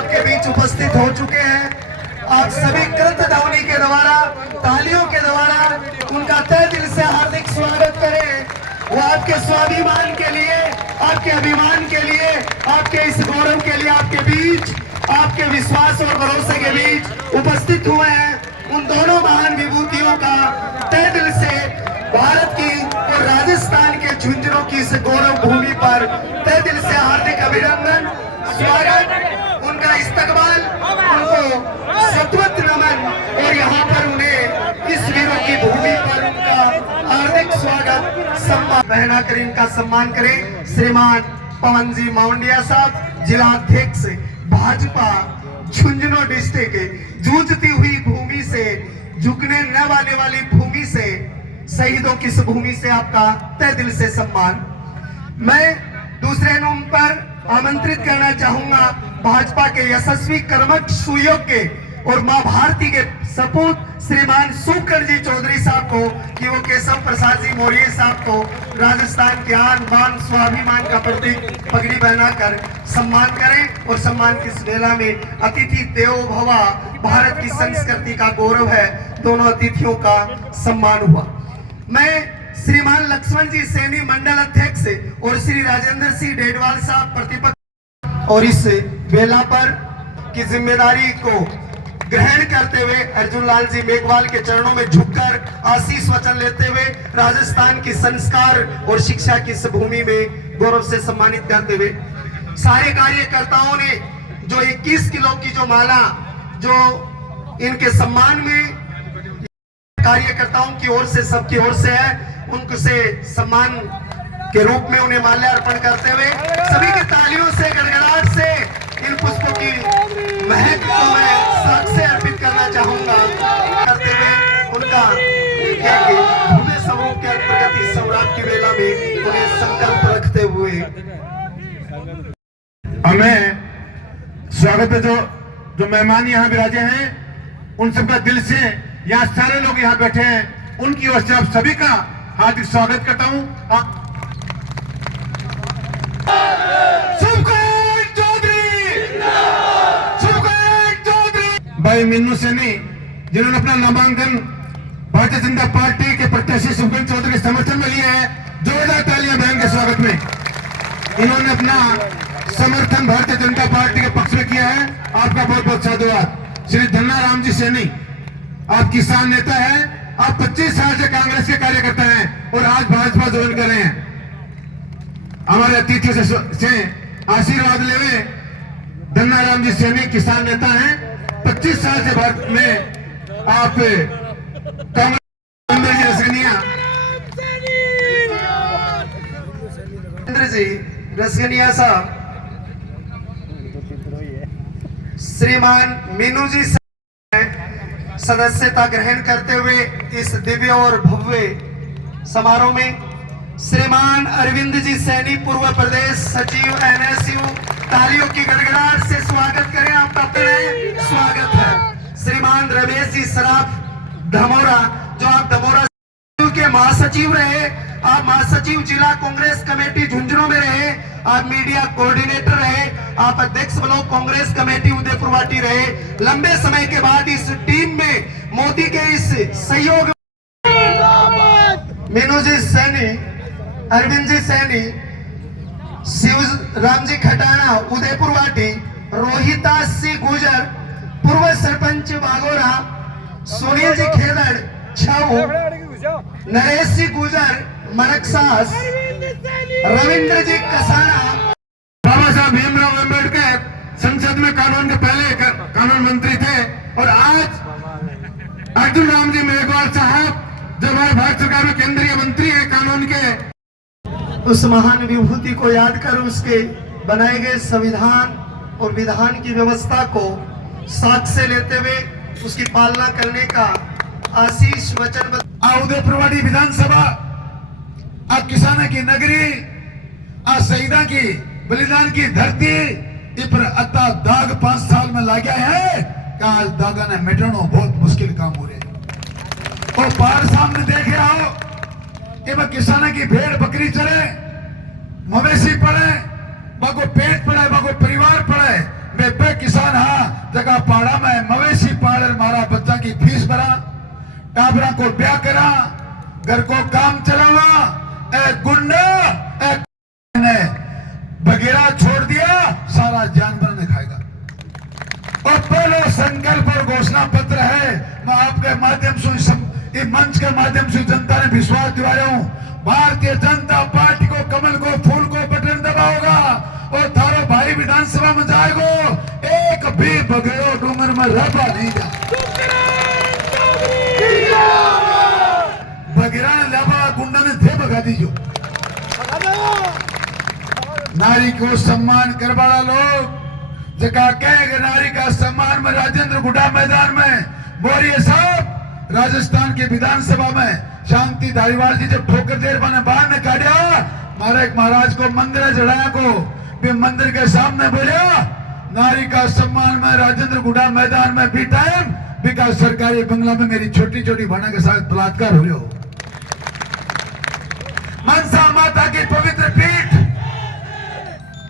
आपके बीच उपस्थित हो चुके हैं। आप सभी कृत ध्वनि के द्वारा, तालियों के द्वारा उनका तहे दिल से हार्दिक स्वागत करें। वो आपके स्वाभिमान के लिए, आपके अभिमान के लिए, आपके इस गौरव के लिए आपके बीच, आपके विश्वास और भरोसे के बीच उपस्थित हुए हैं। उन दोनों महान विभूतियों का तहे दिल से भारत की और राजस्थान के झुंझुनू की इस गौरव भूमि पर तहे दिल से हार्दिक अभिनंदन, स्वागत, उनका इस्तकबाल, उनको सतवत नमन और यहाँ पर उन्हें इस वीरों की भूमि पर उनका हार्दिक स्वागत, सम्मान पहना कर इनका सम्मान करें। श्रीमान पवन जी माउंडिया साहब, जिला अध्यक्ष भाजपा झुंझुनू डिस्ट्रिक्ट, जूझती हुई भूमि से, झुकने न वाली भूमि से, शहीदों की इस भूमि से आपका तहे दिल से सम्मान। मैं दूसरे नंबर पर आमंत्रित करना चाहूंगा भाजपा के यशस्वी कर्मठ, सुयोग्य और मां भारती के सपूत श्रीमान सुकर्ण जी चौधरी साहब को कि वो केशव प्रसाद जी मौर्य साहब को राजस्थान के आन बान स्वाभिमान का प्रतीक पगड़ी पहनाकर सम्मान करें। और सम्मान की इस वेला में अतिथि देवो भव, भारत की संस्कृति का गौरव है, दोनों अतिथियों का सम्मान हुआ। मैं श्रीमान लक्ष्मण जी सैनी मंडल अध्यक्ष और श्री राजेंद्र सिंह डेडवाल साहब प्रतिपक्ष और इस वेला पर की जिम्मेदारी को ग्रहण करते हुए अर्जुन लाल जी मेघवाल के चरणों में झुककर आशीष वचन लेते हुए राजस्थान की संस्कार और शिक्षा की इस भूमि में गौरव से सम्मानित करते हुए सारे कार्यकर्ताओं ने जो 21 किलो की जो माला जो इनके सम्मान में कार्यकर्ताओं की ओर से, सबकी ओर से है, उनको से सम्मान के रूप में उन्हें माल्यार्पण करते हुए सभी की तालियों से, गड़गड़ाहट से इन पुष्पों की महक को मैं साथ से अर्पित करना चाहूंगा। करते हुए उनका भव्य समूह के प्रगति सौराठ की वेला में उन्हें संकल्प रखते हुए हमें स्वागत है। जो मेहमान यहाँ विराजे हैं उन सबका दिल से, यहाँ सारे लोग यहाँ बैठे हैं, उनकी ओर से आप सभी का हार्दिक स्वागत करता हूँ। भाई मीनू सैनी जिन्होंने अपना नामांकन भारतीय जनता पार्टी के प्रत्याशी सुखबीर चौधरी के समर्थन में लिया है, जोरदार तालियां बहन के स्वागत में। इन्होंने अपना समर्थन भारतीय जनता पार्टी के पक्ष में किया है, आपका बहुत बहुत साधुवाद। श्री धन्ना राम जी सैनी, आप किसान नेता हैं, आप 25 साल से कांग्रेस के कार्यकर्ता हैं और आज भाजपा ज्वाइन कर रहे हैं। हमारे अतिथियों से आशीर्वाद लेवे। धन्ना राम जी सैनी किसान नेता हैं, 25 साल से भारत में आप कांग्रेस जी रसगनिया साहब, श्रीमान मीनू जी सदस्यता ग्रहण करते हुए इस दिव्य और भव्य समारोह में श्रीमान अरविंद जी सैनी, पूर्व प्रदेश सचिव NSU, तालियों की गड़गड़ाहट से स्वागत करें, आपका प्यारा स्वागत है। श्रीमान रमेश जी सराफ धमोरा, जो आप धमोरा के महासचिव रहे, आप महासचिव जिला कांग्रेस कमेटी झुंझुनू में रहे, आप मीडिया कोऑर्डिनेटर रहे, आप अध्यक्ष ब्लॉक कांग्रेस कमेटी उदयपुरवाटी रहे। लंबे समय के बाद इस टीम में मोदी के इस सहयोग मीनू जी सैनी, अरविंद जी सैनी, शिव राम जी खटाना उदयपुरवाटी, रोहिता सिंह गुजर पूर्व सरपंच बागोरा, सुनील जी खेदड़ छाऊ, नरेश जी गुजर मनकसास, रविंद्र जी कसाना, बाबा साहब भीमराव अम्बेडकर संसद में कानून के पहले कानून मंत्री थे और आज अर्जुन राम जी मेघवाल साहब जो हमारे भारत सरकार में केंद्रीय मंत्री है कानून के। उस महान विभूति को याद कर उसके बनाए गए संविधान और विधान की व्यवस्था को साथ से लेते हुए उसकी पालना करने का आशीष वचन। उदयपुरवाड़ी विधानसभा आ किसानों की नगरी, आ शहीदा की बलिदान की धरती, इस पर अता दाग 5 साल में लग गया है। काल दागा ने मिटाना बहुत मुश्किल काम हो रहे और बाहर सामने देखे आओ कि किसानों की भेड़ बकरी चले, मवेशी पड़े, बाको पेट पड़े, बाको परिवार पड़े, बेबे किसान हाँ जगह पाड़ा में मवेशी पाल मारा बच्चा की फीस भरा टाबरा को ब्याह करा घर को काम चलावा ए गुंडा ने बगेरा छोड़ दिया सारा जानवर ने खाएगा। और पहले संकल्प और घोषणा पत्र है मैं आपके माध्यम से इस मंच के माध्यम से जनता ने विश्वास दिवा रहा हूं भारतीय जनता पार्टी को कमल को फूल को बटन दबाओगा और थारो भाई विधानसभा में जाएगो एक भी बगड़ो डूंगर में रबा नहीं जा बगेरा ने लाभा गुंडा ने थे भगा दीजो। नारी को सम्मान करवाड़ा लोग जगह कहेंगे नारी का सम्मान में राजेंद्र गुड्डा मैदान में बोरिए साहब राजस्थान के विधानसभा में शांति धारीवाल जी जब ठोकर देर बने बाहर ने काटा मारे महाराज को मंदिर चढ़ाया को भी मंदिर के सामने बोलिया नारी का सम्मान में राजेंद्र गुड्डा मैदान में भी टाइम विकास सरकारी बंगला में मेरी छोटी छोटी बहना के साथ बलात्कार हो रहे हो। मनसा माता की पवित्र पीठ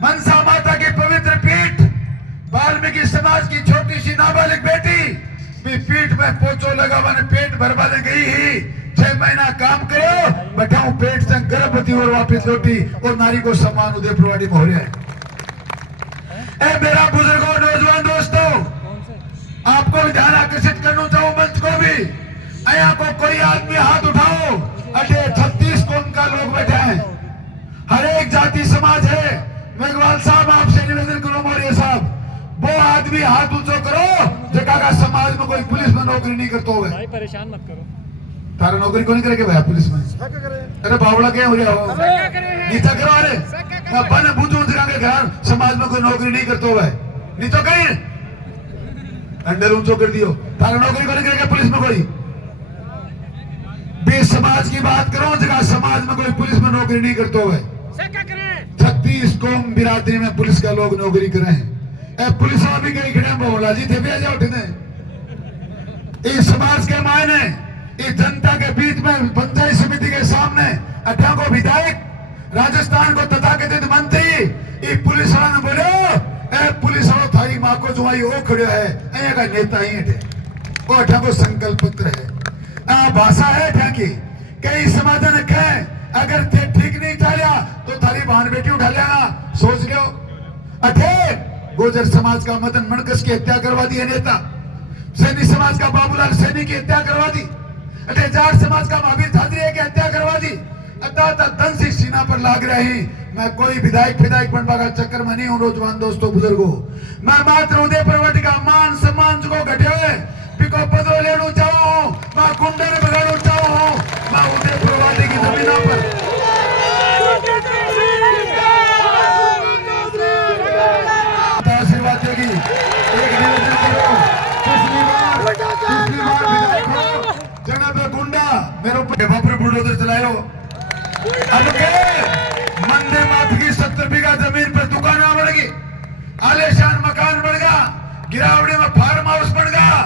मनसा माता की पवित्र पीठ वाल्मीकि समाज की छोटी सी नाबालिग बेटी भी पीठ में पोचो लगा मैंने पेट भरवाने गई ही 6 महीना काम करो बैठाऊं पेट से गर्भवती और वापिस लौटी और नारी को सम्मान उदयपुरवाड़ी में हो रहा है। ए मेरा बुजुर्गों नौजवान दोस्तों आपको भी ध्यान आकर्षित करना चाहूं मंच को भी यहाँ को कोई आदमी हाथ उठाओ अटे 36 कौम का लोग बैठे हैं हर एक जाति समाज है। मेघवाल साहब आपसे निवेदन करो मौर्य साहब वो आदमी हाथ ऊंचो करो जगह का समाज में कोई पुलिस में नौकरी नहीं करता हो भाई परेशान मत करो तारा नौकरी कौन करेगा भाई पुलिस में अरे बावड़ा क्या हो रहा हो नीचा करो अरे मैं बन बूझू जगह के घर समाज में कोई नौकरी नहीं करता हो नीचो कहीं अंडर ऊंचो कर दियो तारा नौकरी कौन करेगा पुलिस में कोई बे समाज की बात करो जगह समाज में कोई पुलिस में नौकरी नहीं करता हो 36 कौम बिरादरी में पुलिस का लोग नौकरी करे हैं पुलिस भी कहीं खड़े बोला जी थे भी आ उठने इस समाज के मायने इस जनता के बीच में पंचायत समिति के सामने 18 को विधायक राजस्थान को तथाकथित मंत्री इस पुलिस वाला ने बोलो ए पुलिस वालों थारी माँ को जो आई वो खड़े है यहाँ का नेता ही है वो 18 को संकल्प पत्र है भाषा है ठाकी कई समाज ने कहे अगर ते ठीक नहीं चलिया तो थारी बहन बेटी उठा लेना सोच लो अठे गुर्जर समाज का मदन मणकस की हत्या करवा दी है नेता सैनी समाज का बाबूलाल सैनी की हत्या करवा दी अठे जाट समाज का महावीर छात्री की हत्या करवा दी अतः धन से सीना पर लाग रही मैं कोई विधायक बनवा का चक्कर में नहीं हूँ नौजवान दोस्तों बुजुर्गों मैं मात्र उदयपुर का मान सम्मान को घटे हुए पिको पदो लेना चाहूँ मैं गुंडा ने बगाड़ना चाहूँ मैं उदयपुर की जमीनों पर आशीर्वाद देगी एक निवेदन करो पिछली बार जगह पे गुंडा मेरे ऊपर बापर बुलडोजर चलायो अब के मंदिर माफी की 70 बीघा जमीन पर दुकान बढ़ेगी आलेशान मकान बढ़ गया गिरावड़ी में फार्म हाउस बढ़ गया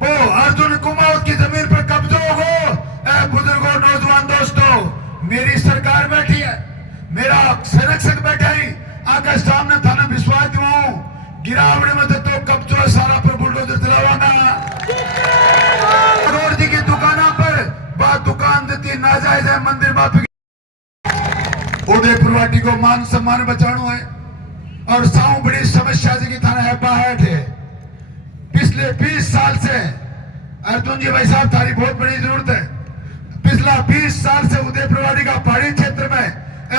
वो अर्जुन कुमार की जमीन पर कब्जा हो बुजुर्गों नौजवान दोस्तों मेरी सरकार बैठी है मेरा संरक्षक बैठा ही आकर सामने थाना विश्वास दिवाऊं गिरावड़ी में तो कब्जा सारा पर बुलडोजर चलावाना करोड़ जी की दुकानों पर बात दुकान देती नाजायज है मंदिर माफी उदयपुरवाटी को मान सम्मान बचाना है और साऊ बड़ी समस्या की थाना है बाहर है पिछले 20 साल से अर्जुन जी भाई साहब थारी बहुत बड़ी जरूरत है पिछला 20 साल से उदयपुरवाटी का पहाड़ी क्षेत्र में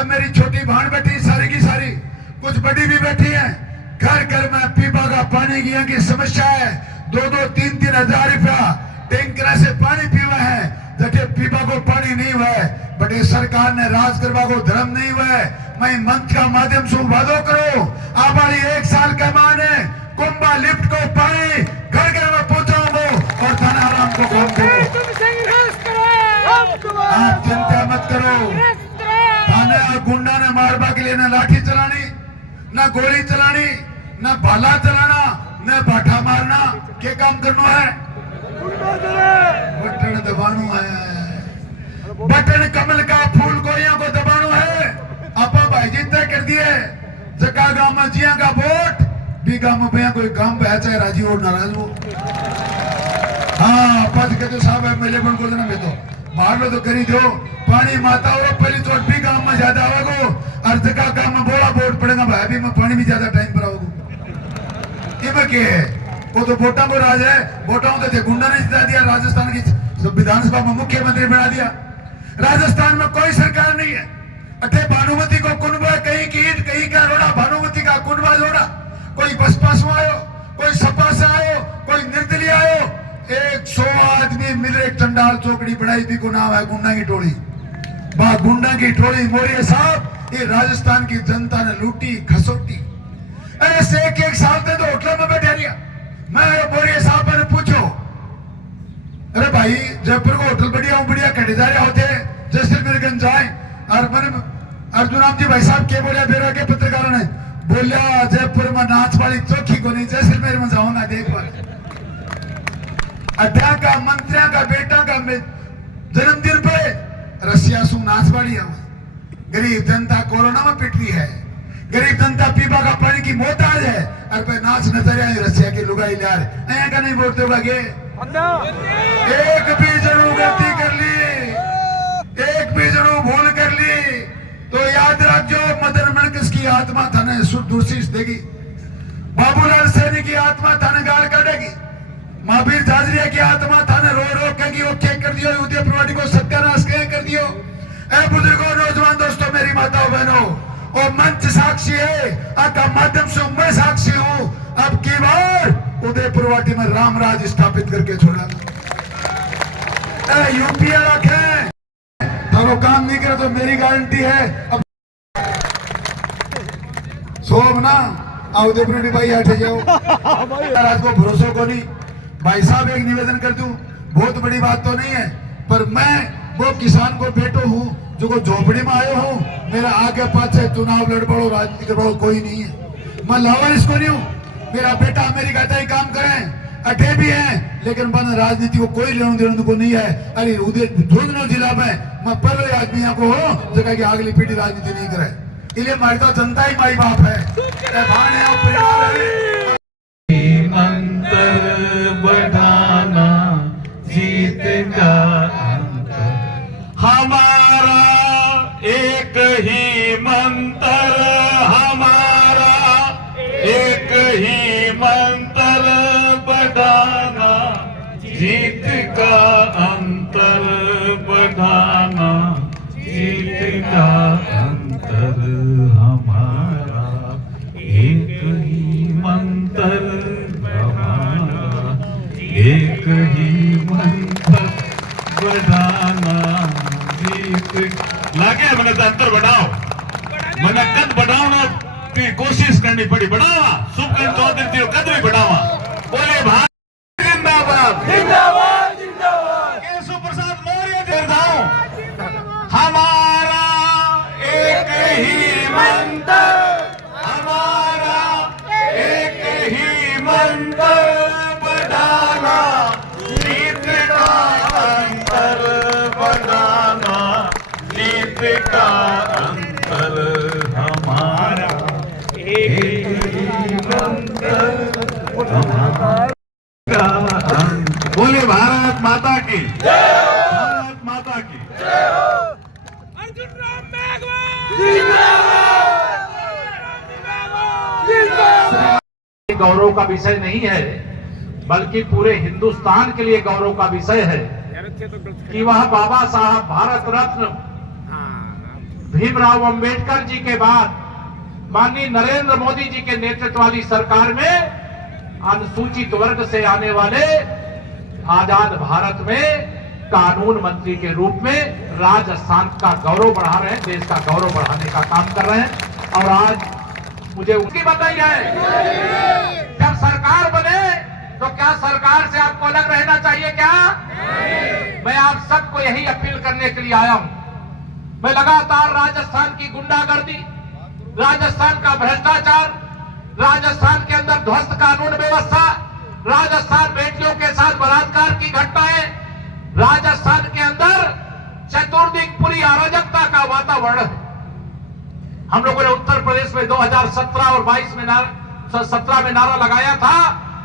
मेरी छोटी बहन बैठी सारी की सारी कुछ बड़ी भी बैठी है घर घर में पीपा का पानी की समस्या है 2-3 हजार रुपया टैंकर से पानी पीवा है जटे पीपा को पानी नहीं हुआ है बट ये सरकार ने राज करवा को धर्म नहीं हुआ है मैं मंच का माध्यम से वादो करो आप वाली 1 साल का माने कुंभा लिफ्ट को पानी घर घर में पहुंचाऊंगा और धनाराम को काम करो आप चिंता मत करो थाने और गुंडा ने मारबा के लिए न लाठी चलानी न गोली चलानी न भाला चलाना न बाठा मारना क्या काम करना है बटन दबानो है बटन कमल का फूल कोइयों को दबानो है आपा भाई जी तय कर दिए जका गांव में जिया का वोट बीघा में भैया कोई काम पे चाहे राजी हो नाराज हो। हाँ पद के तो साहब एमएलए बन को देना मैं तो मार लो तो करी दो पानी माता हो पहली तो बीघा में ज्यादा होगा और जगह काम में बोला वोट पड़ेगा भाई भी में पानी भी ज्यादा टाइम पर आओगे इमे के है वो तो वोटा को राज है वोटा तो थे गुंडा ने जिता दिया राजस्थान की विधानसभा में मुख्यमंत्री बना दिया। राजस्थान में कोई सरकार नहीं है अठे भानुमती को कुंडवा कहीं की ईट कहीं का रोड़ा भानुमती का कुंडवा जोड़ा कोई बसपा से आयो कोई सपा से आयो कोई निर्दलीय आयो 100 आदमी मिले एक चंडाल चौकड़ी बनाई थी को नाम है गुंडा की टोली बा गुंडा की टोली मोरिया साहब ये राजस्थान की जनता ने लूटी खसोटी ऐसे एक साल से तो होटल में बैठे रहा मैं मोरिया साहब ने पूछो अरे भाई जयपुर को होटल बढ़िया कटे जा रहे होते जैसलमेरगंज जाए और मैंने अर्जुन राम जी भाई साहब क्या बोलिया मेरा के पत्रकारों ने बोलिया जयपुर में नाच वाली चौकी को नहीं जैसलमेर में जाऊंगा देख वाले अड्डा का मंत्रियों का बेटा का जन्मदिन पे रसिया सु नाच वाली है गरीब जनता कोरोना में पिट रही है गरीब जनता पीपा का पानी की मोहताज है और पे नाच नजर आई रसिया की लुगाई ला रहे ऐसा का नहीं बोलते होगा गे एक भी जरूर गलती कर ली एक भी जरूर भूल कर ली तो याद रखो मदन मनकस की आत्मा थाने दुर्शीष देगी बाबूलाल सैनी की आत्मा थाने गाल काटेगी महावीर झाजरिया की आत्मा थाने रो रो कहेगी वो क्या कर दियो उदयपुरवाड़ी को सत्यानाश कर दियो। ए बुजुर्गों नौजवान दोस्तों मेरी माताओं बहनों और मंच साक्षी है आपका माध्यम से मैं साक्षी हूं अब की बार उदयपुरवाटी में राम राज स्थापित करके छोड़ा यूपी रखे तो काम नहीं करे तो मेरी गारंटी है अब सोम ना उदयपुर भाई हटे जाओ आज को भरोसा को नहीं भाई साहब एक निवेदन कर दूं बहुत बड़ी बात तो नहीं है पर मैं वो किसान को बेटो हूं जो को झोपड़ी में आयो हूं मेरा आगे पाछे चुनाव लड़ पड़ो राजनीति कर पड़ो कोई नहीं है मैं लावर इसको नहीं हूं मेरा बेटा अमेरिका का ही काम करे अठे भी है लेकिन बन राजनीति को कोई लेने देने को नहीं है। अरे झुंझुनू जिला में मैं पहले आदमी यहाँ को हो जगह की अगली पीढ़ी राजनीति नहीं करे इसलिए हमारी तो जनता ही माई बाप है बढ़ाना जीत का हमारा एक ही मंत्र हमारा एक ही मंत्र बढ़ाना जीत का अंतर बढ़ाना जीत का अंतर हमारा एक ही मंत्र हमारा एक ही मंत्र बढ़ाना जीत लागे मैंने तो अंतर बढ़ाओ मैंने कद बढ़ाना की कोशिश करनी पड़ी बढ़ावा सुखन चौधरी थी कद भी बढ़ावा बोले भारत जिंदाबाद जिंदाबाद जिंदाबाद केशव प्रसाद मौर्य जिंदाबाद हमारा एक ही मंत्र हमारा एक ही मंत्र बढ़ाना जीत का अंतर बढ़ाना जीत का अंतर हमारा एक ही मंत्र बोले भारत माता की भारत माता की अर्जुन राम गौरव का विषय नहीं है बल्कि पूरे हिंदुस्तान के लिए गौरव का विषय है कि वह बाबा साहब भारत रत्न भीमराव अंबेडकर जी के बाद माननीय नरेंद्र मोदी जी के नेतृत्व वाली सरकार में अनुसूचित वर्ग से आने वाले आजाद भारत में कानून मंत्री के रूप में राजस्थान का गौरव बढ़ा रहे हैं देश का गौरव बढ़ाने का काम कर रहे हैं और आज मुझे उनकी बताई जाए जब सरकार बने तो क्या सरकार से आपको अलग रहना चाहिए क्या मैं आप सबको यही अपील करने के लिए आया हूं। मैं लगातार राजस्थान की गुंडागर्दी राजस्थान का भ्रष्टाचार राजस्थान के अंदर ध्वस्त कानून व्यवस्था राजस्थान बेटियों के साथ बलात्कार की घटनाएं राजस्थान के अंदर चतुर्दिक पूरी अराजकता का वातावरण है। हम लोगों ने उत्तर प्रदेश में 2017 और 22 में 2017 में नारा लगाया था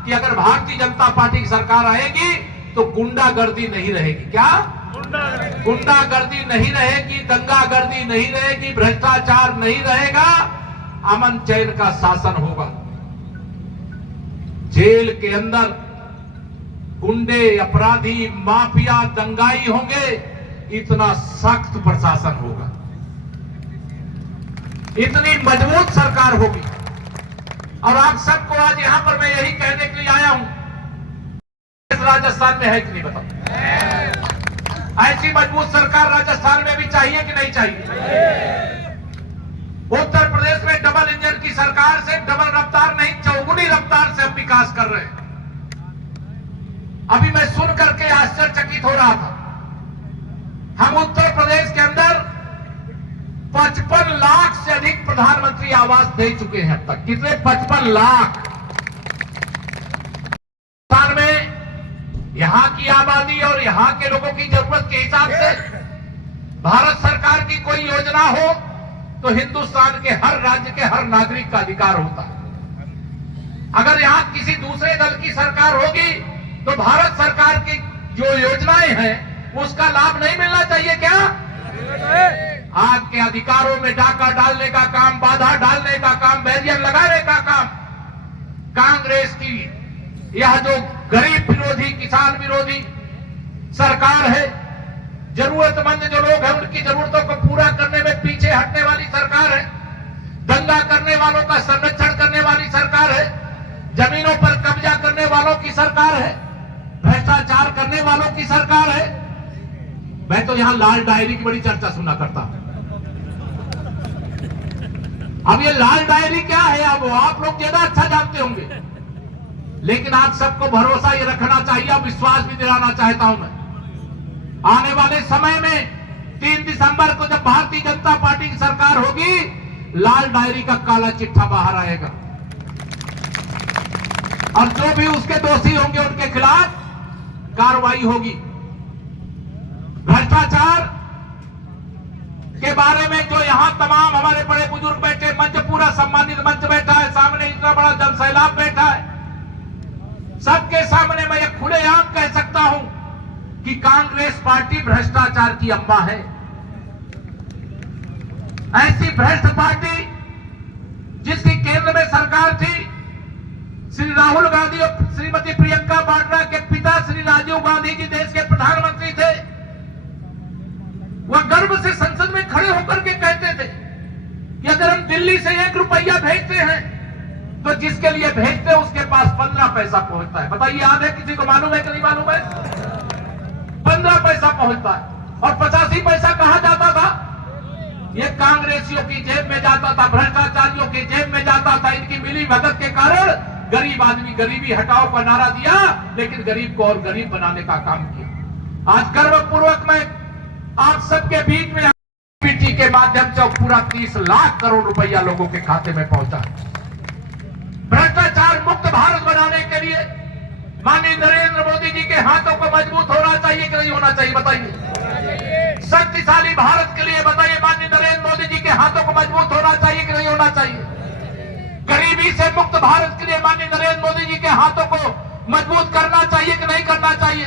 कि अगर भारतीय जनता पार्टी की सरकार आएगी तो गुंडागर्दी नहीं रहेगी। क्या गुंडागर्दी नहीं रहेगी, दंगागर्दी नहीं रहेगी, भ्रष्टाचार नहीं रहेगा, अमन चैन का शासन होगा। जेल के अंदर गुंडे, अपराधी, माफिया, दंगाई होंगे, इतना सख्त प्रशासन होगा, इतनी मजबूत सरकार होगी। और आप सबको आज यहां पर मैं यही कहने के लिए आया हूं, राजस्थान में है कि नहीं बताओ? ऐसी मजबूत सरकार राजस्थान में भी चाहिए कि नहीं चाहिए? उत्तर प्रदेश में डबल इंजन की सरकार से डबल रफ्तार नहीं, चौगुनी रफ्तार से हम विकास कर रहे हैं। अभी मैं सुन करके आश्चर्यचकित हो रहा था, हम उत्तर प्रदेश के अंदर 55 लाख से अधिक प्रधानमंत्री आवास दे चुके हैं अब तक। कितने? 55 लाख। राजस्थान में यहां की आबादी और यहां के लोगों की जरूरत के हिसाब से भारत सरकार की कोई योजना हो तो हिंदुस्तान के हर राज्य के हर नागरिक का अधिकार होता है। अगर यहां किसी दूसरे दल की सरकार होगी तो भारत सरकार की जो योजनाएं हैं उसका लाभ नहीं मिलना चाहिए क्या? आपके अधिकारों में डाका डालने का काम, बाधा डालने का काम, बैरियर लगाने का काम कांग्रेस की यह जो गरीब विरोधी, किसान विरोधी सरकार है, जरूरतमंद जो लोग हैं उनकी जरूरतों को पूरा करने में पीछे हटने वाली सरकार है, दंगा करने वालों का संरक्षण करने वाली सरकार है, जमीनों पर कब्जा करने वालों की सरकार है, भ्रष्टाचार करने वालों की सरकार है। मैं तो यहां लाल डायरी की बड़ी चर्चा सुना करता हूं। अब ये लाल डायरी क्या है, अब आप लोग ज्यादा अच्छा जानते होंगे, लेकिन आप सबको भरोसा ये रखना चाहिए, अब विश्वास भी दिलाना चाहता हूं मैं। आने वाले समय में 3 दिसंबर को जब भारतीय जनता पार्टी की सरकार होगी, लाल डायरी का काला चिट्ठा बाहर आएगा और जो भी उसके दोषी होंगे उनके खिलाफ कार्रवाई होगी। भ्रष्टाचार के बारे में जो यहां तमाम हमारे बड़े बुजुर्ग बैठे, मंच पूरा सम्मानित मंच बैठा है, सामने इतना बड़ा जनसैलाब बैठा है, सबके सामने मैं ये खुलेआम कह सकता हूं कि कांग्रेस पार्टी भ्रष्टाचार की अम्मा है। ऐसी भ्रष्ट पार्टी जिसकी केंद्र में सरकार थी, श्री राहुल गांधी और श्रीमती प्रियंका वाड्रा के पिता श्री राजीव गांधी जी देश के प्रधानमंत्री थे। वह गर्व से संसद में खड़े होकर के कहते थे कि अगर हम दिल्ली से 1 रुपया भेजते हैं तो जिसके लिए भेजते हैं उसके पास 15 पैसा पहुंचता है। बताइए, याद है किसी को? मालूम है कि नहीं मालूम है? 15 पैसा पहुंचता है और 85 पैसा कहां जाता था? ये कांग्रेसियों की जेब में जाता था, भ्रष्टाचारियों की जेब में जाता था। इनकी मिली भगत के कारण गरीब आदमी गरीबी हटाओ का नारा दिया, लेकिन गरीब को और गरीब बनाने का काम किया। आज गर्वपूर्वक मैं आप सबके बीच में पीटी के माध्यम से पूरा 30 लाख करोड़ रुपया लोगों के खाते में पहुंचा। भ्रष्टाचार मुक्त भारत बनाने के लिए माननीय नरेंद्र मोदी जी के हाथों को मजबूत होना चाहिए कि नहीं होना चाहिए? बताइए। शक्तिशाली भारत के लिए बताइए, माननीय नरेंद्र मोदी जी के हाथों को मजबूत होना चाहिए कि नहीं होना चाहिए? गरीबी से मुक्त भारत के लिए माननीय नरेंद्र मोदी जी के हाथों को मजबूत करना चाहिए कि नहीं करना चाहिए?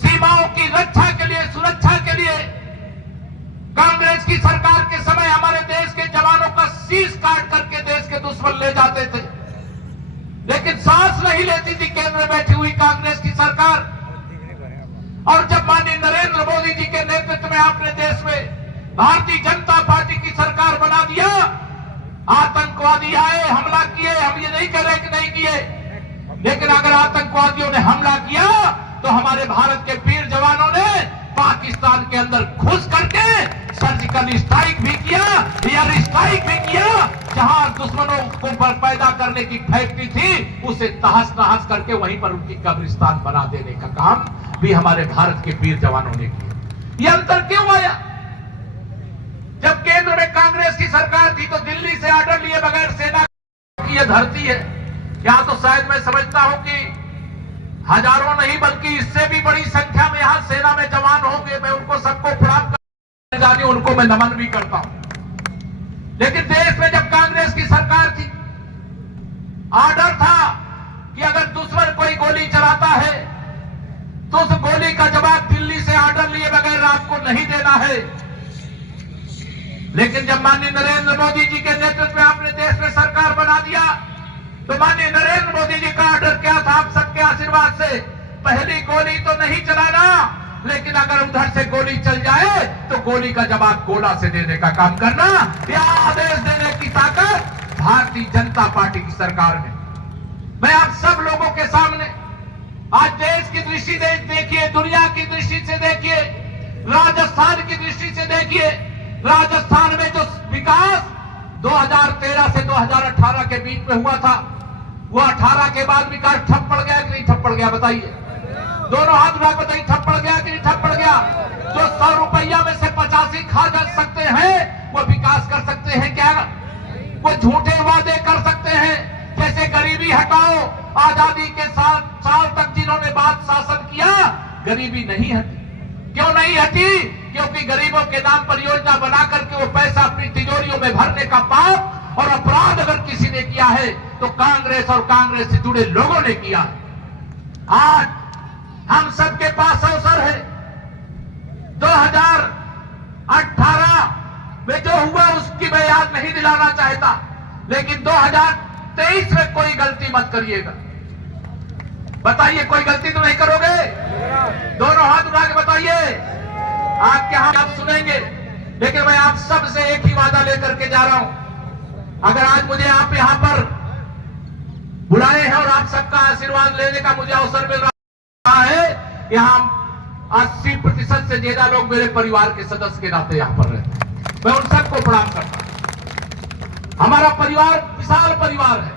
सीमाओं की रक्षा के लिए, सुरक्षा के लिए कांग्रेस की सरकार के समय हमारे देश के जवानों का शीश काट करके देश के दुश्मन ले जाते थे, लेकिन सांस नहीं लेती थी केंद्र में बैठी हुई कांग्रेस की सरकार। और जब माननीय नरेंद्र मोदी जी के नेतृत्व में आपने देश में भारतीय जनता पार्टी की सरकार बना दिया, आतंकवादी आए, हमला किए, हम ये नहीं कह रहे कि नहीं किए, लेकिन अगर आतंकवादियों ने हमला किया तो हमारे भारत के वीर जवानों ने पाकिस्तान के अंदर घुस करके सर्जिकल स्ट्राइक भी किया, एयर स्ट्राइक भी किया। जहां दुश्मनों को पैदा करने की फैक्ट्री थी उसे तहस नहस करके वहीं पर उनकी कब्रिस्तान बना देने का काम भी हमारे भारत के वीर जवानों ने किया। यह अंतर क्यों आया? जब केंद्र में कांग्रेस की सरकार थी तो दिल्ली से आर्डर लिए बगैर सेना की यह धरती है। यहां तो शायद मैं समझता हूं कि हजारों नहीं बल्कि इससे भी बड़ी संख्या में यहां सेना में जवान होंगे। मैं उनको सबको प्रणाम करना जानी, उनको मैं नमन भी करता हूं। लेकिन देश में जब कांग्रेस की सरकार थी ऑर्डर था कि अगर दुश्मन कोई गोली चलाता है तो उस गोली का जवाब दिल्ली से ऑर्डर लिए बगैर आपको नहीं देना है। लेकिन जब माननीय नरेंद्र मोदी जी के नेतृत्व में आपने देश में सरकार बना दिया तो माननीय नरेंद्र मोदी जी का ऑर्डर क्या था? आप सबके आशीर्वाद से पहली गोली तो नहीं चलाना, लेकिन अगर उधर से गोली चल जाए तो गोली का जवाब गोला से देने का काम करना। यह आदेश देने की ताकत भारतीय जनता पार्टी की सरकार में। मैं आप सब लोगों के सामने आज देश की दृष्टि से देखिए, दुनिया की दृष्टि से देखिए, राजस्थान की दृष्टि से देखिए। राजस्थान में जो विकास 2013 से 2018 के बीच में हुआ था, वो 18 के बाद विकास ठप पड़ गया कि नहीं ठप पड़ गया? बताइए, दोनों हाथ उठा के बताइए, ठप पड़ गया कि नहीं ठप पड़ गया? जो 100 रुपया में से 85 खा जा सकते हैं वो विकास कर सकते हैं क्या? वो झूठे वादे कर सकते हैं, जैसे गरीबी हटाओ। आजादी के 7 साल तक जिन्होंने बात शासन किया, गरीबी नहीं हटी। क्यों नहीं हटी? क्योंकि गरीबों के नाम पर योजना बना करके वो पैसा अपनी तिजोरियों में भरने का पाप और अपराध अगर किसी ने किया है तो कांग्रेस और कांग्रेस से जुड़े लोगों ने किया है। आज हम सबके पास अवसर है। 2018 में जो हुआ उसकी मैं याद नहीं दिलाना चाहता, लेकिन 2023 में कोई गलती मत करिएगा। बताइए, कोई गलती तो नहीं करोगे? दोनों हाथ उठा के बताइए। आपके हाथ आप सुनेंगे, लेकिन मैं आप सब से एक ही वादा लेकर के जा रहा हूं। अगर आज मुझे आप यहां पर बुलाए हैं और आप सबका आशीर्वाद लेने का मुझे अवसर मिल रहा है, यहां 80% से ज्यादा लोग मेरे परिवार के सदस्य के नाते यहां पर रहते हैं। मैं उन सबको प्रणाम करता हूं। हमारा परिवार विशाल परिवार है।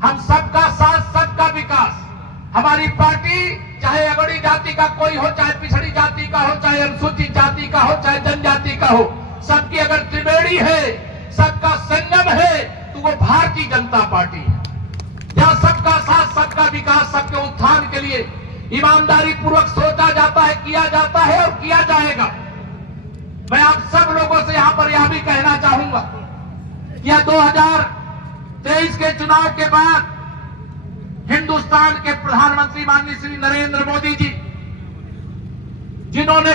हम सबका साथ, सबका विकास। हमारी पार्टी चाहे अगड़ी जाति का कोई हो, चाहे पिछड़ी जाति का हो, चाहे अनुसूचित जाति का हो, चाहे जनजाति का हो, सबकी अगर त्रिवेणी है, सबका संगम है, तो वो भारतीय जनता पार्टी है। जहां सबका साथ, सबका विकास, सबके उत्थान के लिए ईमानदारी पूर्वक सोचा जाता है, किया जाता है और किया जाएगा। मैं आप सब लोगों से यहां पर यह भी कहना चाहूंगा कि यह 2023 के चुनाव के बाद हिंदुस्तान के प्रधानमंत्री माननीय श्री नरेंद्र मोदी जी, जिन्होंने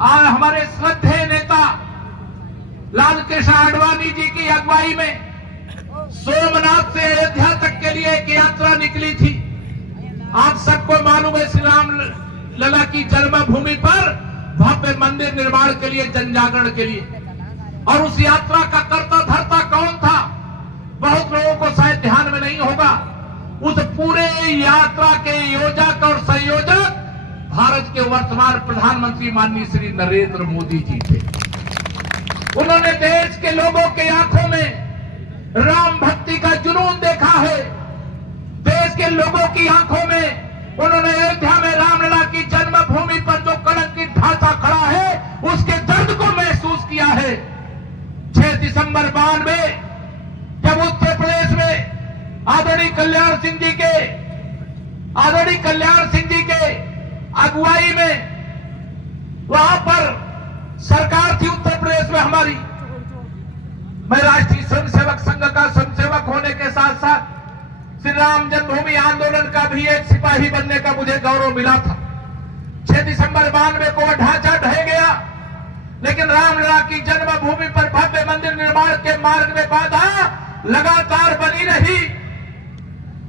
हमारे श्रद्धेय नेता लाल कृष्ण आडवाणी जी की अगुवाई में सोमनाथ से अयोध्या तक के लिए एक यात्रा निकली थी। आप सबको मालूम है, श्री राम लला की जन्मभूमि पर भव्य मंदिर निर्माण के लिए, जनजागरण के लिए। और उस यात्रा का कर्ता धर्ता कौन था? बहुत लोगों को शायद ध्यान में नहीं होगा। उस पूरे यात्रा के योजक और संयोजक भारत के वर्तमान प्रधानमंत्री माननीय श्री नरेंद्र मोदी जी थे। उन्होंने देश के लोगों के आंखों में राम भक्ति का जुनून देखा है। देश के लोगों की आंखों में उन्होंने अयोध्या में रामलला की जन्मभूमि पर जो कलंकित ढांचा खड़ा है, उसके दर्द को महसूस किया है। 6 दिसंबर 92 जब उत्तर प्रदेश में आदरणीय कल्याण सिंह जी के अगुवाई में वहां पर सरकार थी उत्तर प्रदेश में हमारी। मैं राष्ट्रीय स्वयंसेवक संघ का स्वयंसेवक होने के साथ साथ श्री राम जन्मभूमि आंदोलन का भी एक सिपाही बनने का मुझे गौरव मिला था। 6 दिसंबर 92 को वह ढांचा ढह गया, लेकिन रामलला की जन्मभूमि पर भव्य मंदिर निर्माण के मार्ग में बाधा लगातार बनी रही।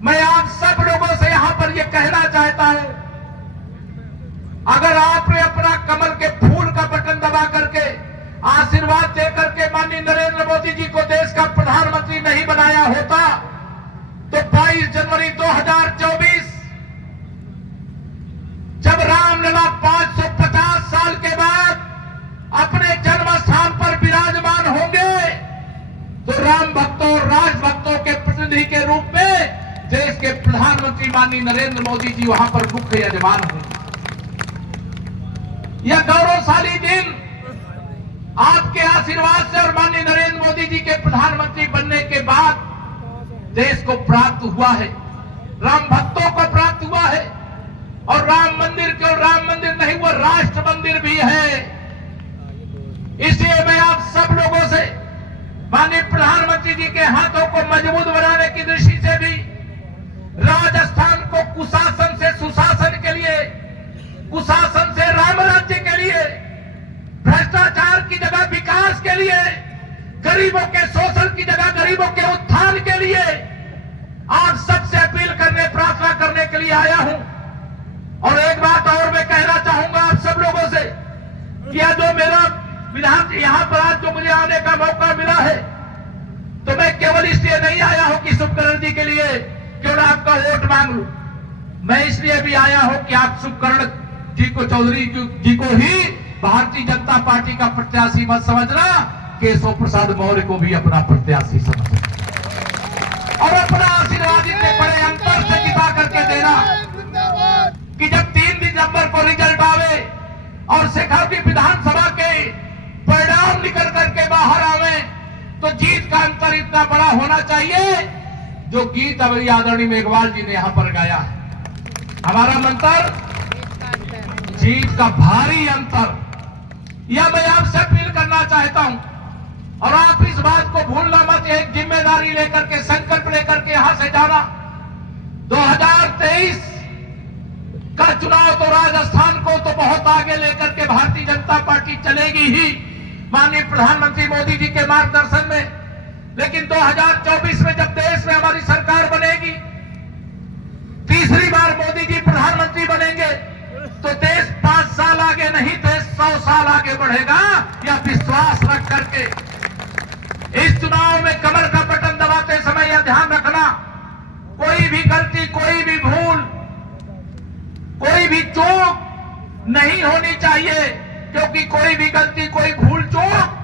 मैं आप सब लोगों से यहां पर यह कहना चाहता हूं, अगर आपने अपना कमल के फूल का बटन दबा करके आशीर्वाद देकर के माननीय नरेंद्र मोदी जी को देश का प्रधानमंत्री नहीं बनाया होता, तो 22 जनवरी 2024 जब रामलला 550 साल के बाद अपने जन्म स्थान पर विराजमान होंगे, तो राम भक्तों और राज भक्तों के प्रतिनिधि के रूप में देश के प्रधानमंत्री माननीय नरेंद्र मोदी जी वहां पर मुख्य यजमान होंगे। यह गौरवशाली दिन आपके आशीर्वाद से और माननीय नरेंद्र मोदी जी के प्रधानमंत्री बनने के बाद देश को प्राप्त हुआ है, राम भक्तों को प्राप्त हुआ है। और राम मंदिर केवल राम मंदिर नहीं, वो राष्ट्र मंदिर भी है। इसलिए मैं आप सब लोगों से माननीय प्रधानमंत्री जी के हाथों को मजबूत बनाने की दृष्टि से भी राजस्थान को कुशासन से सुशासन के लिए, कुशासन से राम राज्य के लिए, भ्रष्टाचार की जगह विकास के लिए, गरीबों के शोषण की जगह गरीबों के उत्थान के लिए आप सबसे अपील करने, प्रार्थना करने के लिए आया हूं। और एक बात और मैं कहना चाहूंगा आप सब लोगों से कि जो मेरा विधान यहां पर आज जो मुझे आने का मौका मिला है, तो मैं केवल इसलिए नहीं आया हूं कि शुभकरण जी के लिए केवल आपका वोट मांग लूं। मैं इसलिए भी आया हूं कि आप शुभकरण जी को, चौधरी जी को ही भारतीय जनता पार्टी का प्रत्याशी मत समझना, केशव प्रसाद मौर्य को भी अपना प्रत्याशी समझना और अपना आशीर्वाद इतने बड़े अंतर से जिता करके देना कि जब 3 दिसंबर को रिजल्ट आवे और शेखावटी विधानसभा के परिणाम निकल करके बाहर आवे, तो जीत का अंतर इतना बड़ा होना चाहिए जो गीत अभी आदरणीय मेघवाल जी ने यहां पर गाया है। हमारा मंत्र जीत का भारी अंतर, यह मैं आपसे अपील करना चाहता हूं। और आप इस बात को भूलना मत, एक जिम्मेदारी लेकर के, संकल्प लेकर के यहां से जाना। 2023 का चुनाव तो राजस्थान को तो बहुत आगे लेकर के भारतीय जनता पार्टी चलेगी ही माननीय प्रधानमंत्री मोदी जी के मार्गदर्शन में, लेकिन 2024 में जब देश में हमारी सरकार बनेगी, तीसरी बार मोदी जी प्रधानमंत्री बनेंगे, तो देश 5 साल आगे नहीं, देश 100 साल आगे बढ़ेगा। यह विश्वास रख करके इस चुनाव में कमर का बटन दबाते समय यह ध्यान रखना, कोई भी गलती, कोई भी भूल, कोई भी चूक नहीं होनी चाहिए, क्योंकि कोई भी गलती, कोई भूल चूक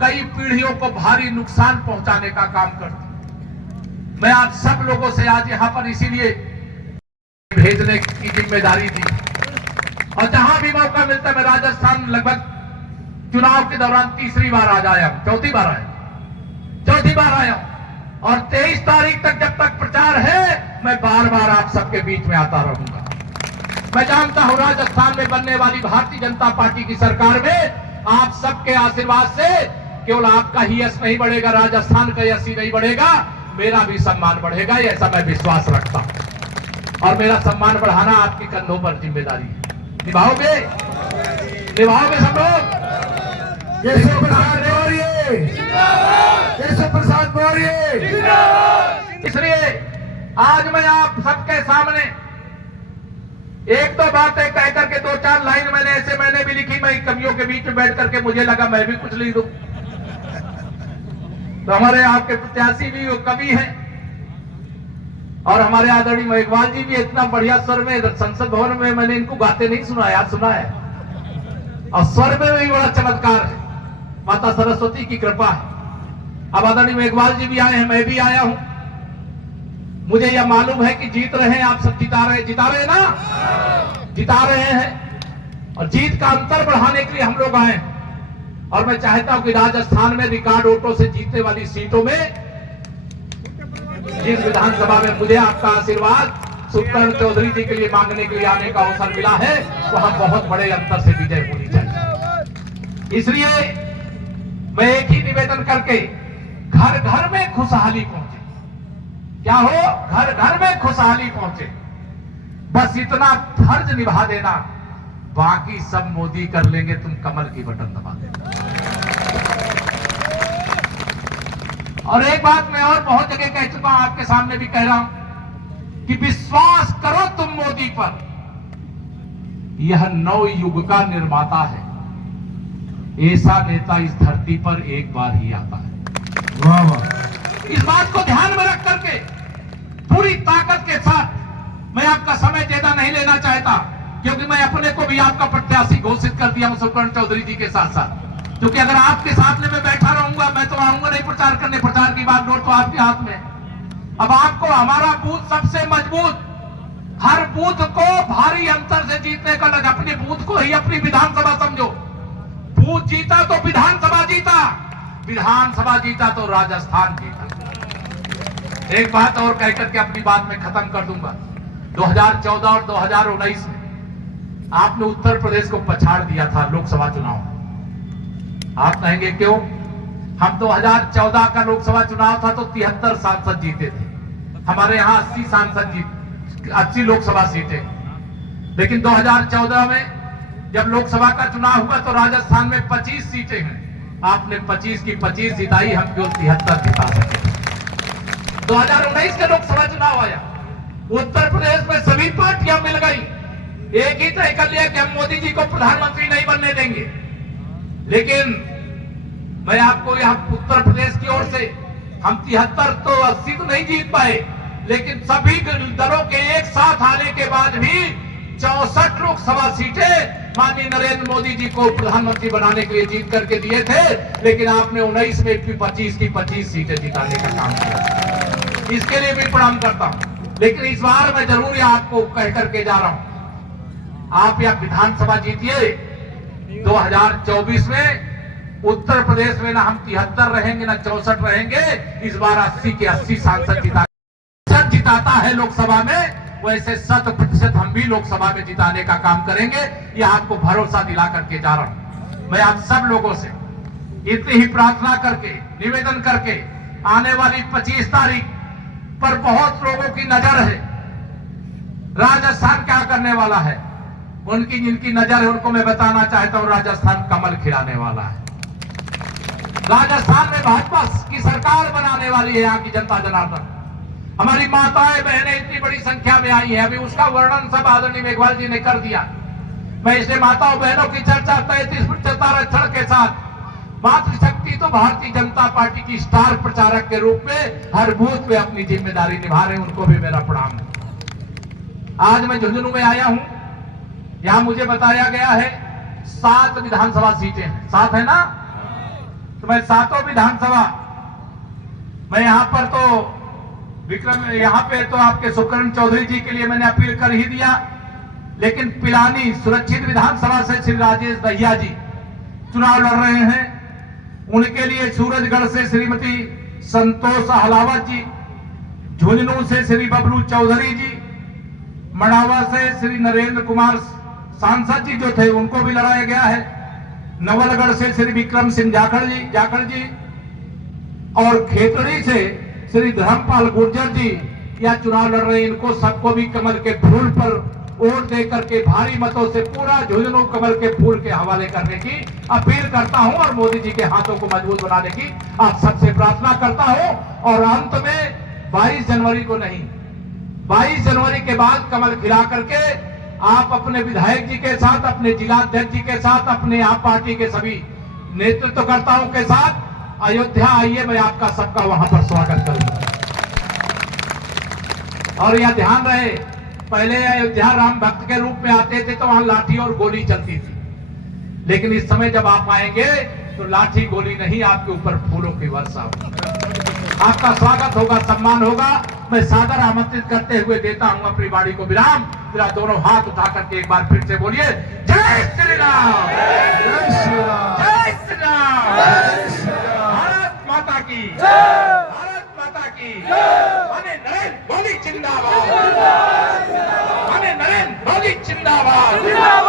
कई पीढ़ियों को भारी नुकसान पहुंचाने का काम करती। मैं आप सब लोगों से आज यहां पर इसीलिए भेजने की जिम्मेदारी दी, और जहां भी मौका मिलता है मैं राजस्थान लगभग चुनाव के दौरान तीसरी बार आज आया हूं, चौथी बार आया हूं। और 23 तारीख तक जब तक प्रचार है, मैं बार बार आप सबके बीच में आता रहूंगा। मैं जानता हूं राजस्थान में बनने वाली भारतीय जनता पार्टी की सरकार में आप सबके आशीर्वाद से केवल आपका ही यश नहीं बढ़ेगा, राजस्थान का यश ही नहीं बढ़ेगा, मेरा भी सम्मान बढ़ेगा, ऐसा मैं विश्वास रखता हूं। और मेरा सम्मान बढ़ाना आपके कंधों पर जिम्मेदारी है। निभाओगे सब लोग? केशव प्रसाद मौर्य, केशव प्रसाद मौर्य। इसलिए आज मैं आप सबके सामने एक दो बातें कह करके 2-4 लाइन मैंने भी लिखी। मैं कवियों के बीच में बैठ करके मुझे लगा मैं भी कुछ लिख दूं, तो हमारे आपके प्रत्याशी भी वो कवि हैं और हमारे आदरणीय मेघवाल जी भी इतना बढ़िया स्वर में संसद भवन में मैंने इनको गाते नहीं सुना, याद सुना है, और स्वर में भी बड़ा चमत्कार है, माता सरस्वती की कृपा है। अब आदरणीय मेघवाल जी भी आए हैं, मैं भी आया हूं। मुझे यह मालूम है कि जीत रहे हैं आप सब, जिता रहे ना, जिता रहे हैं, और जीत का अंतर बढ़ाने के लिए हम लोग आए। और मैं चाहता हूं कि राजस्थान में रिकॉर्ड वोटों से जीतने वाली सीटों में जिस विधानसभा में मुझे आपका आशीर्वाद शुभकरण चौधरी जी के लिए मांगने के लिए आने का अवसर मिला है, वहां बहुत बड़े अंतर से विजय होनी चाहिए। इसलिए मैं एक ही निवेदन करके घर घर में खुशहाली पहुंचे, क्या हो, घर घर में खुशहाली पहुंचे, बस इतना फर्ज निभा देना, बाकी सब मोदी कर लेंगे, तुम कमल की बटन दबा देना। और एक बात मैं और बहुत जगह कह चुका हूं, आपके सामने भी कह रहा हूं कि विश्वास करो तुम मोदी पर, यह नव युग का निर्माता है, ऐसा नेता इस धरती पर एक बार ही आता है। वाह वाह। इस बात को ध्यान में रख करके पूरी ताकत के साथ, मैं आपका समय ज्यादा नहीं लेना चाहता, क्योंकि मैं अपने को भी आपका प्रत्याशी घोषित कर दिया हूं शुभकरण चौधरी जी के साथ साथ, क्योंकि अगर आपके साथ में मैं बैठा रहूंगा, मैं तो आऊंगा नहीं प्रचार करने, प्रचार की बात नोट तो आपके हाथ में। अब आपको हमारा बूथ सबसे मजबूत, हर बूथ को भारी अंतर से जीतने का लग, अपने बूथ को ही अपनी विधानसभा समझो, बूथ जीता तो विधानसभा जीता, विधानसभा जीता तो राजस्थान जीता। एक बात और कहकर के अपनी बात में खत्म कर दूंगा। 2014 और 2019 में आपने उत्तर प्रदेश को पछाड़ दिया था लोकसभा चुनाव में। आप कहेंगे क्यों? हम 2014 का लोकसभा चुनाव था तो 73 सांसद जीते थे। हमारे यहाँ 80 सांसद 80 लोकसभा सीटें। लेकिन 2014 में जब लोकसभा का चुनाव हुआ तो राजस्थान में 25 सीटें हैं। आपने 25 की 25 जिताई, हम केवल 73 जिता सके। 2019 का लोकसभा चुनाव आया, उत्तर प्रदेश में सभी पार्टियां मिल गई, एक ही तय कर लिया कि हम मोदी जी को प्रधानमंत्री नहीं बनने देंगे। लेकिन मैं आपको यहाँ उत्तर प्रदेश की ओर से हम 73 तो 80 तो नहीं जीत पाए, लेकिन सभी दलों के एक साथ आने के बाद भी 64 लोकसभा सीटें माननीय नरेंद्र मोदी जी को प्रधानमंत्री बनाने के लिए जीत करके दिए थे। लेकिन आपने 19 में भी 25 की 25 सीटें जिताने का काम किया, इसके लिए भी प्रणाम करता हूं। लेकिन इस बार मैं जरूर आपको कह करके जा रहा हूं, आप यह विधानसभा जीतिए। 2024 में उत्तर प्रदेश में ना हम 73 रहेंगे ना 64 रहेंगे, इस बार 80 के 80 सांसद जिताता है लोकसभा में, वैसे 100% हम भी लोकसभा में जिताने का काम करेंगे। यह आपको भरोसा दिला करके जा रहा हूं। मैं आप सब लोगों से इतनी ही प्रार्थना करके, निवेदन करके, आने वाली 25 तारीख पर बहुत लोगों की नजर है, राजस्थान क्या करने वाला है, उनकी जिनकी नजर है उनको मैं बताना चाहता हूं, राजस्थान कमल खिलाने वाला है। राजस्थान में भाजपा की सरकार बनाने वाली है यहाँ की जनता जनार्दन। हमारी माताएं बहनें इतनी बड़ी संख्या में आई हैं, अभी उसका वर्णन सब आदरणीय मेघवाल जी ने कर दिया। मैं इसलिए माताओं बहनों की चर्चा 33 ताराक्षण के साथ, मातृशक्ति तो भारतीय जनता पार्टी की स्टार प्रचारक के रूप में हर बूथ पे अपनी जिम्मेदारी निभा रहे हैं, उनको भी मेरा प्रणाम है। आज मैं झुंझुनू में आया हूं, यहां मुझे बताया गया है 7 विधानसभा सीटें हैं, 7 है ना, तो मैं 7 विधानसभा, मैं यहां पर तो विक्रम, यहां पे तो आपके सुकर्ण चौधरी जी के लिए मैंने अपील कर ही दिया, लेकिन पिलानी सुरक्षित विधानसभा से श्री राजेश दहिया जी चुनाव लड़ रहे हैं, उनके लिए सूरजगढ़ से श्रीमती संतोष अहलावत जी, झुंझुनू से श्री बबलू चौधरी जी, मड़ावा से श्री नरेंद्र कुमार सांसद जी जो थे उनको भी लड़ाया गया है, नवलगढ़ से श्री विक्रम सिंह जाखड़ जी और खेतड़ी से श्री धर्मपाल गुर्जर जी यह चुनाव लड़ रहे हैं। इनको सबको भी कमल के फूल पर वोट दे करके भारी मतों से पूरा झुंझुनू कमल के फूल के हवाले करने की अपील करता हूं और मोदी जी के हाथों को मजबूत बनाने की आप सबसे प्रार्थना करता हूं। और अंत में 22 जनवरी को नहीं, 22 जनवरी के बाद कमल खिला करके आप अपने विधायक जी के साथ, अपने जिलाध्यक्ष जी के साथ, अपने आप पार्टी के सभी नेतृत्वकर्ताओं के साथ अयोध्या आइए, मैं आपका सबका वहां पर स्वागत करूंगा। और यह ध्यान रहे, पहले अयोध्या राम भक्त के रूप में आते थे तो वहां लाठी और गोली चलती थी, लेकिन इस समय जब आप आएंगे तो लाठी गोली नहीं, आपके ऊपर फूलों की वर्षा होगी, आपका स्वागत होगा, सम्मान होगा। मैं सादर आमंत्रित करते हुए देता हूं अपनी वाणी को विराम। मेरा दोनों हाथ उठा करके एक बार फिर से बोलिए, जय श्री राम, जय श्री राम, जय श्री राम, जय श्री राम। भारत माता की, भारत माता की, माने नरेंद्र मोदी जिंदाबाद, माने नरेंद्र मोदी जिंदाबाद।